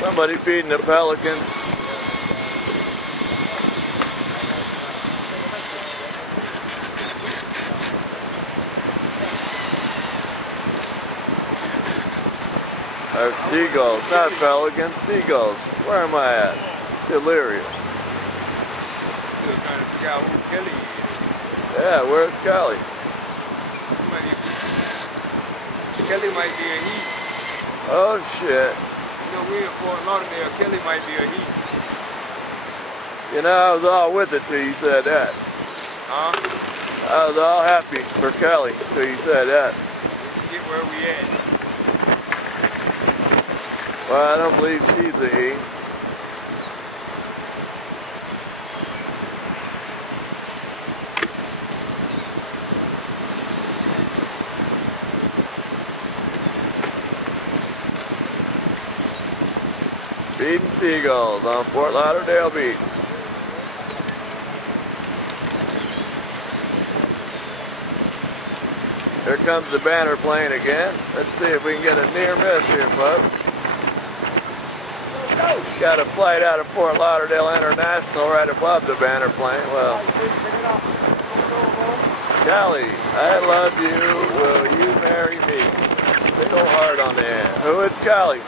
Somebody feeding the pelican. Or seagulls, not pelicans, seagulls. Where am I at? Delirious. Still trying to figure out who Kelly is. Yeah, where's Kelly? Kelly might be a he. Oh shit. You know, we're in Fort Lauderdale. Kelly might be a he. You know, I was all with it till you said that. Huh? I was all happy for Kelly till you said that. Get where we at. Well, I don't believe she's a he. Feeding seagulls on Fort Lauderdale Beach. Here comes the banner plane again. Let's see if we can get a near miss here, folks. Got a flight out of Fort Lauderdale International right above the banner plane. Well, Callie, I love you. Will you marry me? Big old heart on the end. Who is Callie?